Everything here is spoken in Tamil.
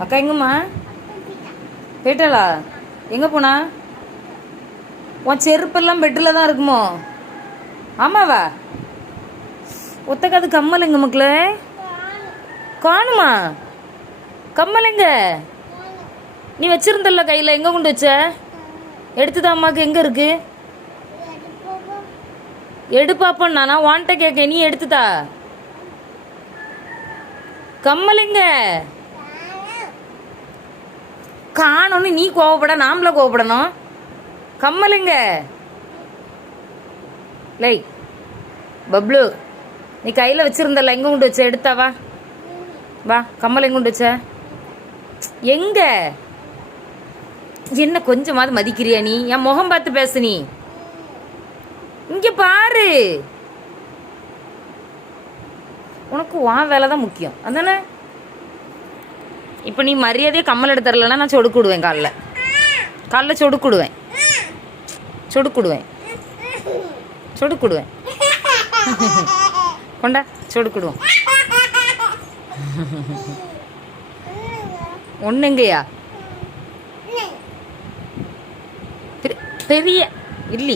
அக்கா எங்கம்மா போயிட்டாளா? எங்கே போனா? உன் செருப்பெல்லாம் பெட்டில் தான் இருக்குமோ? ஆமாவா? ஒத்தக்காது கம்மல் எங்க மக்களே? காணுமா? கம்மல் எங்க? நீ வச்சிருந்தல்ல கையில், எங்கே கொண்டு வச்ச? எடுத்துதான் அம்மாவுக்கு. எங்கே இருக்கு? எடு பாப்போம். நான் வான்ட்ட கேட்க, நீ எடுத்துதா. கம்மல் எங்க? காணும்னு நீ கோவப்பட, நாமள கோவப்படணும். கம்மல் எங்க? லை பப்ளு, நீ கையில் வச்சிருந்தல்ல, எங்கே கொண்டு வச்ச? எடுத்தா வா. வா, கம்மல் எங்கே கொண்டு வச்ச? எங்க? என்ன கொஞ்சமாவது மதிக்கிறியா நீ? என் முகம் பார்த்து பேசு. நீ இங்க பாரு. உனக்கு உன் வேலை தான் முக்கியம் அதானே? இப்போ நீ மரியாதையே கம்மல் எடுத்துறலன்னா நான் சொடுக்குடுவேன். காலில் சொடுக்குடுவேன். கொண்டா சொடுக்குடுவோம். ஒன்றுங்கய்யா பெரிய இல்லி